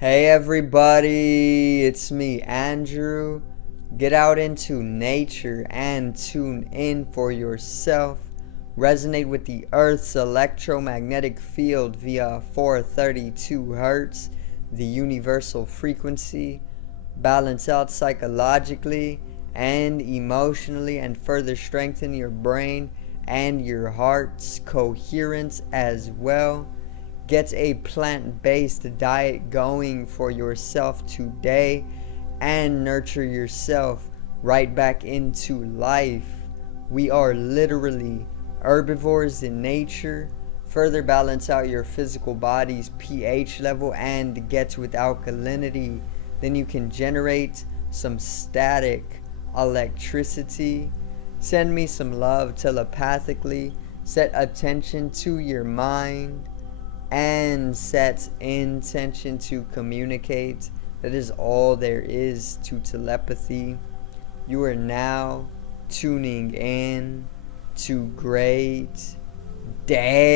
Hey everybody, it's me, Andrew. Get out into nature and tune in for yourself. Resonate with the Earth's electromagnetic field via 432 Hertz, the universal frequency. Balance out psychologically and emotionally, and further strengthen your brain and your heart's coherence as well. Get a plant-based diet going for yourself today and nurture yourself right back into life. We are literally herbivores in nature. Further balance out your physical body's pH level and get with alkalinity. Then you can generate some static electricity. Send me some love telepathically. Set attention to your mind and set intention to communicate. That is all there is to telepathy. You are now tuning in to great days.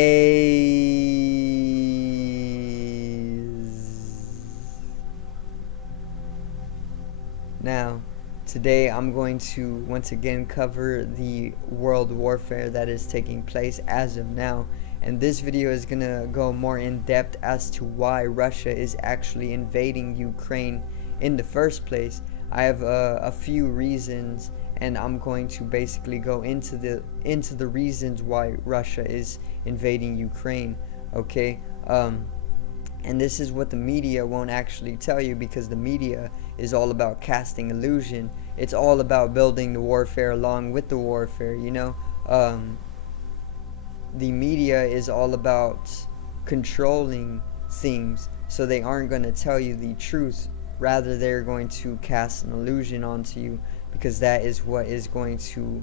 Now, today I'm going to once again cover the world warfare that is taking place as of now. And this video is gonna go more in depth as to why Russia is actually invading Ukraine in the first place. I have a few reasons, and I'm going to basically go into the reasons why Russia is invading Ukraine. Okay, and this is what the media won't actually tell you, because the media is all about casting illusion. It's all about building the warfare along with the warfare. The media is all about controlling things, so they aren't going to tell you the truth. Rather, they're going to cast an illusion onto you, because that is what is going to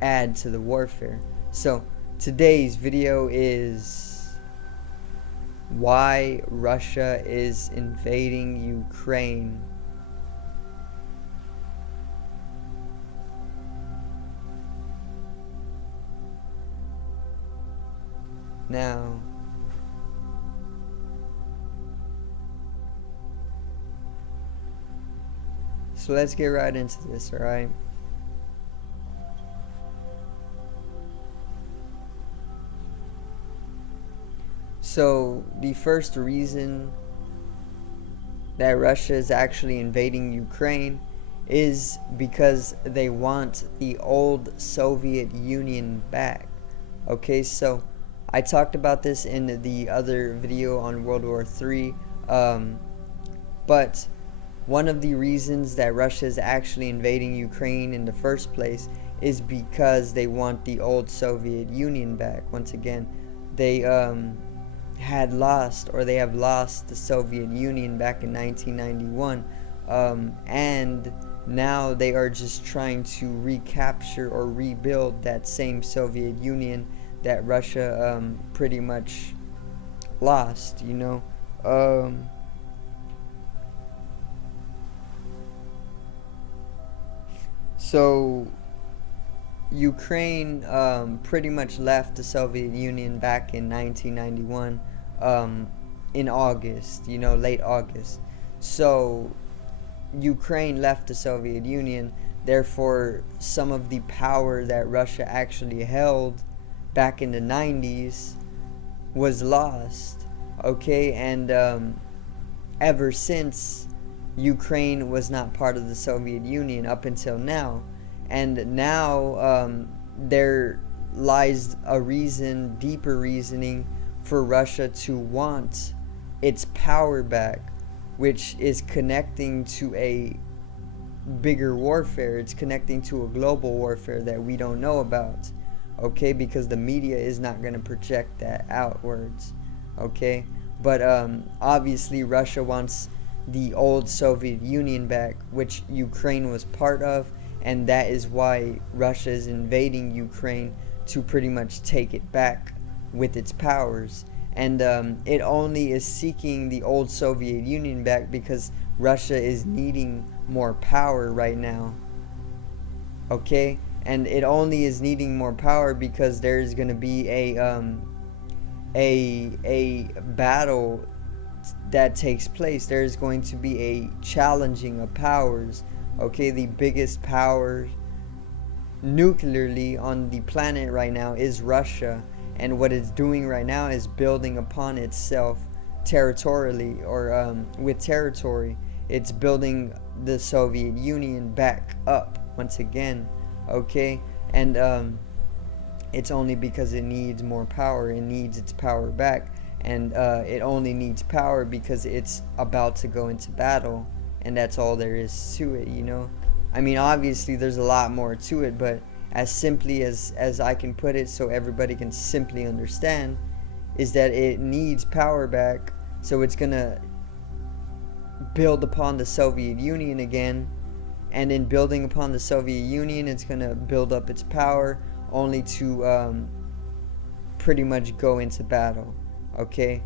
add to the warfare. So today's video is why Russia is invading Ukraine. Now, so let's get right into this, alright? So, the first reason that Russia is actually invading Ukraine is because they want the old Soviet Union back. Okay, so I talked about this in the other video on World War III, but one of the reasons that Russia is actually invading Ukraine in the first place is because they want the old Soviet Union back. Once again, they have lost the Soviet Union back in 1991, and now they are just trying to recapture or rebuild that same Soviet Union that Russia pretty much lost, So Ukraine pretty much left the Soviet Union back in 1991, in August, late August. So Ukraine left the Soviet Union, therefore some of the power that Russia actually held back in the 90s was lost. Okay, and ever since, Ukraine was not part of the Soviet Union up until now. And now there lies a deeper reasoning for Russia to want its power back, which is connecting to a bigger warfare. It's connecting to a global warfare that we don't know about. Okay, because the media is not going to project that outwards. Okay, but obviously Russia wants the old Soviet Union back, which Ukraine was part of, and that is why Russia is invading Ukraine, to pretty much take it back with its powers. And it only is seeking the old Soviet Union back because Russia is needing more power right now. Okay, and it only is needing more power because there is going to be a battle that takes place. There is going to be a challenging of powers. Okay, the biggest power nuclearly on the planet right now is Russia, and what it's doing right now is building upon itself territorially, or with territory. It's building the Soviet Union back up once again. Okay, and it's only because it needs more power. It needs its power back, and it only needs power because it's about to go into battle, and that's all there is to it, you know. I mean, obviously there's a lot more to it, but as simply as I can put it so everybody can simply understand, is that it needs power back, so it's gonna build upon the Soviet Union again, and in building upon the Soviet Union, it's gonna build up its power, only to pretty much go into battle. Okay,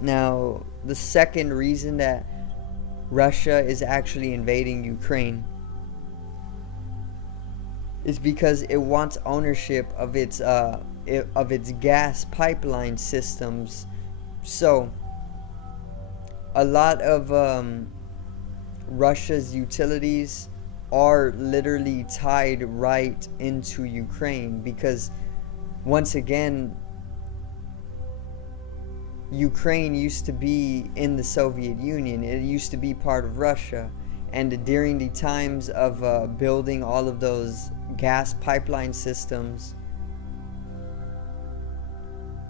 now the second reason that Russia is actually invading Ukraine is because it wants ownership of its gas pipeline systems. So a lot of Russia's utilities are literally tied right into Ukraine, because once again, Ukraine used to be in the Soviet Union. It used to be part of Russia, and during the times of building all of those gas pipeline systems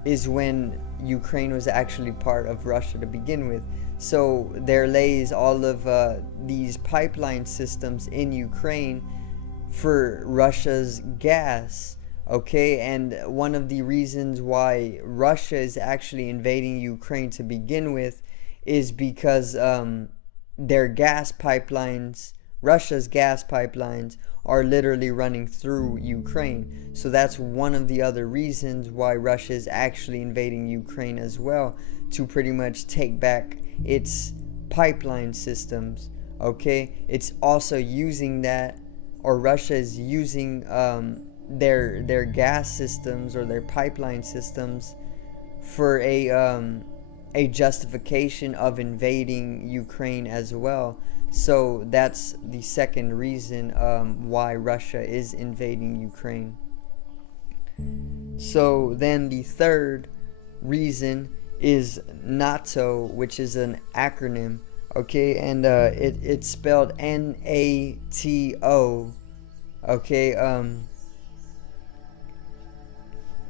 is when Ukraine was actually part of Russia to begin with. So there lays all of these pipeline systems in Ukraine for Russia's gas. Okay, and one of the reasons why Russia is actually invading Ukraine to begin with is because their gas pipelines, Russia's gas pipelines, are literally running through Ukraine. So that's one of the other reasons why Russia is actually invading Ukraine as well, to pretty much take back its pipeline systems. Okay, it's also using that, or Russia is using their gas systems or their pipeline systems for a justification of invading Ukraine as well. So that's the second reason why Russia is invading Ukraine. So then the third reason is NATO, which is an acronym. Okay, and it's spelled NATO. Okay,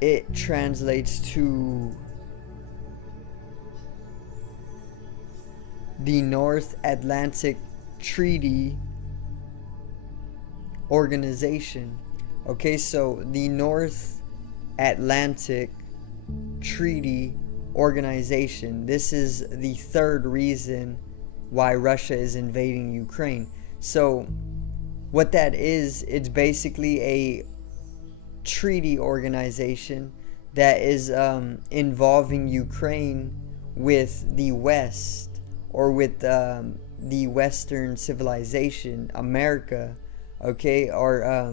it translates to the North Atlantic Treaty Organization. Okay, so the North Atlantic Treaty Organization. This is the third reason why Russia is invading Ukraine. So what that is, it's basically a treaty organization that is involving Ukraine with the West, or with the Western civilization, America. Okay, or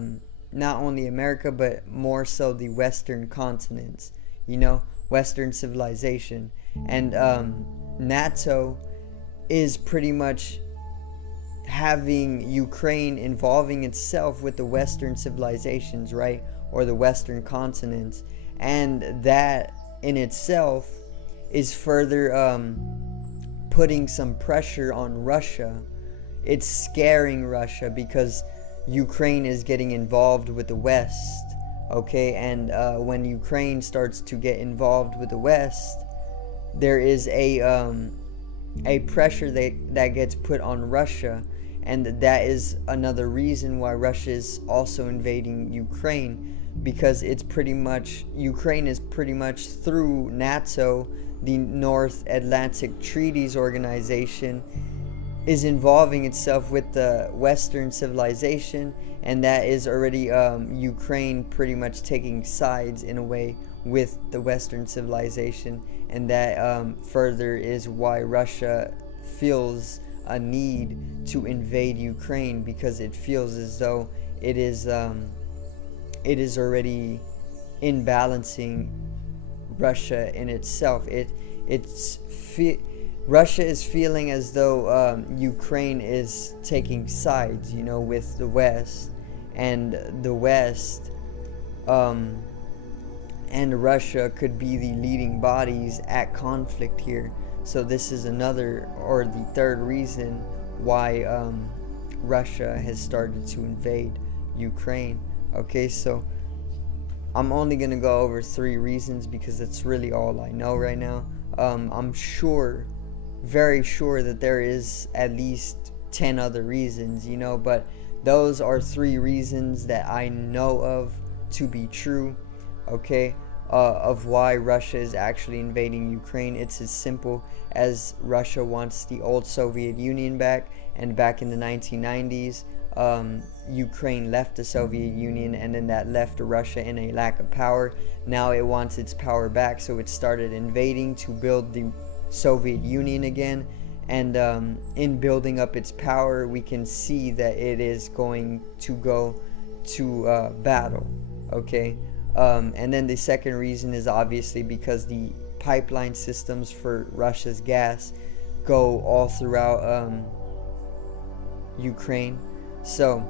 not only America, but more so the Western continents, you know, Western civilization. And NATO is pretty much having Ukraine involving itself with the Western civilizations, right, or the Western continents, and that in itself is further putting some pressure on Russia. It's scaring Russia because Ukraine is getting involved with the West. Okay, and when Ukraine starts to get involved with the West, there is a pressure that gets put on Russia, and that is another reason why Russia is also invading Ukraine, because it's pretty much, Ukraine is pretty much through NATO, the North Atlantic Treaties Organization, is involving itself with the Western civilization, and that is already Ukraine pretty much taking sides in a way with the Western civilization, and that further is why Russia feels a need to invade Ukraine, because it feels as though it is already imbalancing Russia in itself. it's Russia is feeling as though Ukraine is taking sides, you know, with the West, and the West and Russia could be the leading bodies at conflict here. So this is another, or the third reason why Russia has started to invade Ukraine. Okay, so I'm only gonna go over 3 reasons because that's really all I know right now. I'm sure, very sure, that there is at least 10 other reasons, you know, but those are 3 reasons that I know of to be true. Okay, of why Russia is actually invading Ukraine. It's as simple as Russia wants the old Soviet Union back, and back in the 1990s, Ukraine left the Soviet Union, and then that left Russia in a lack of power. Now it wants its power back, so it started invading to build the Soviet Union again. And in building up its power, we can see that it is going to go to battle. Okay, and then the second reason is obviously because the pipeline systems for Russia's gas go all throughout Ukraine. So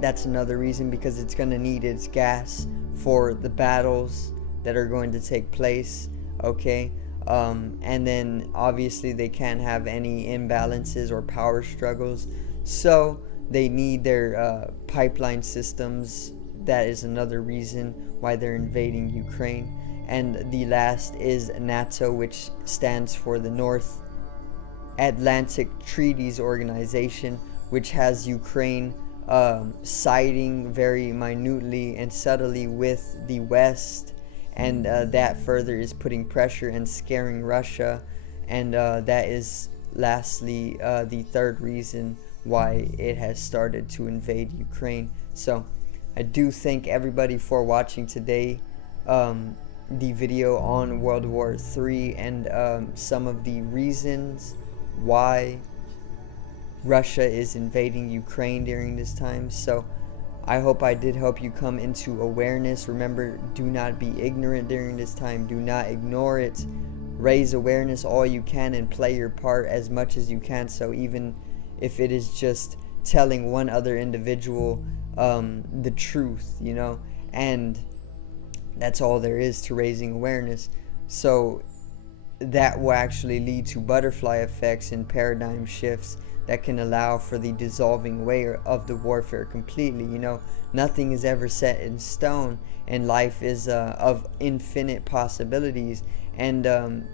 that's another reason, because it's going to need its gas for the battles that are going to take place. Okay, and then obviously they can't have any imbalances or power struggles, so they need their pipeline systems. That is another reason why they're invading Ukraine. And the last is NATO, which stands for the North Atlantic Treaties Organization, which has Ukraine siding very minutely and subtly with the West, and that further is putting pressure and scaring Russia. And that is lastly the third reason why it has started to invade Ukraine. So I do thank everybody for watching today, the video on World War III, and some of the reasons why Russia is invading Ukraine during this time. So I hope I did help you come into awareness. Remember, do not be ignorant during this time. Do not ignore it. Raise awareness all you can and play your part as much as you can. So even if it is just telling one other individual the truth, you know, and that's all there is to raising awareness. So that will actually lead to butterfly effects and paradigm shifts that can allow for the dissolving away of the warfare completely. You know, nothing is ever set in stone, and life is of infinite possibilities. And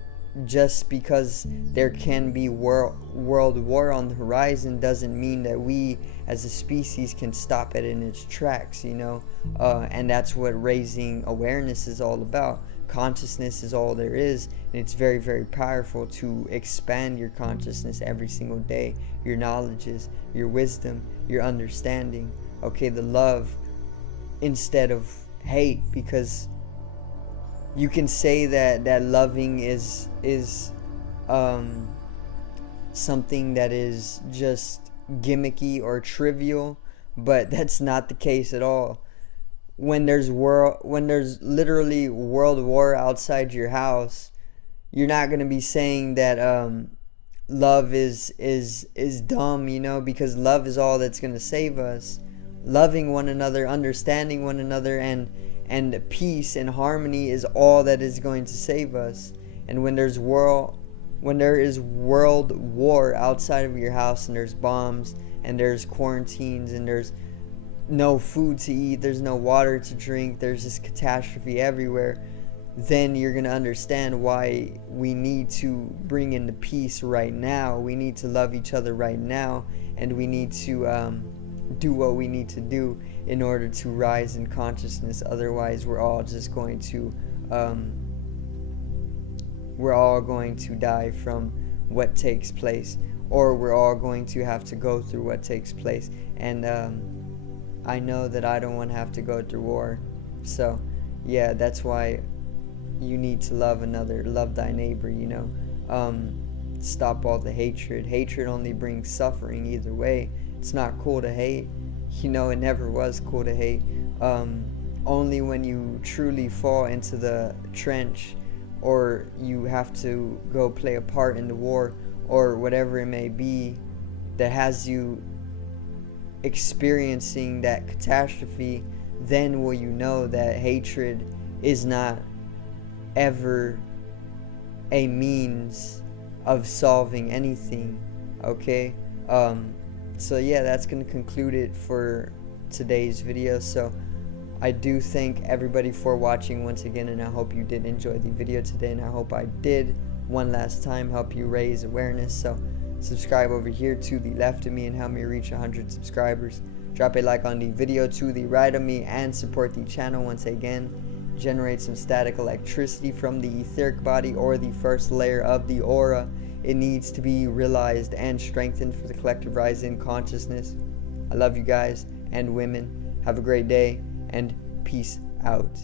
just because there can be world war on the horizon doesn't mean that we as a species can stop it in its tracks, you know. And that's what raising awareness is all about. Consciousness is all there is, and it's very, very powerful to expand your consciousness every single day. Your knowledges, your wisdom, your understanding. Okay, the love instead of hate, because you can say that loving is something that is just gimmicky or trivial, but that's not the case at all. When there's literally world war outside your house, you're not going to be saying that love is dumb, you know, because love is all that's going to save us. Loving one another, understanding one another, and peace and harmony is all that is going to save us. And when there is world war outside of your house, and there's bombs, and there's quarantines, and there's no food to eat, there's no water to drink, there's this catastrophe everywhere, then you're going to understand why we need to bring in the peace right now. We need to love each other right now, and we need to do what we need to do in order to rise in consciousness. Otherwise, we're all going to die from what takes place, or we're all going to have to go through what takes place. And I know that I don't want to have to go through war. So yeah, that's why you need to love thy neighbor, you know. Stop all the hatred. Hatred only brings suffering either way. It's not cool to hate, you know. It never was cool to hate. Only when you truly fall into the trench, or you have to go play a part in the war, or whatever it may be that has you experiencing that catastrophe, then will you know that hatred is not ever a means of solving anything. Okay, so yeah, that's gonna conclude it for today's video. So I do thank everybody for watching once again, and I hope you did enjoy the video today, and I hope I did one last time help you raise awareness. So subscribe over here to the left of me and help me reach 100 subscribers. Drop a like on the video to the right of me and support the channel once again. Generate some static electricity from the etheric body, or the first layer of the aura. It needs to be realized and strengthened for the collective rise in consciousness. I love you guys and women. Have a great day and peace out.